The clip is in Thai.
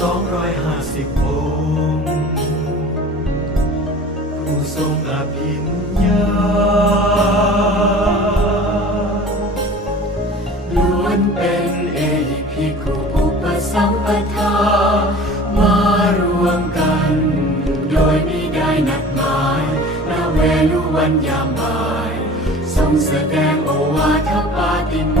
250องค์ผู้ทรงอภินญาล้วนเป็นเอยิพิคุอุปสัมปทามารวมกัน โดยไม่ได้นัดหมายณเวลุวันยามาย ทรงแสดงโอวาทปาติโม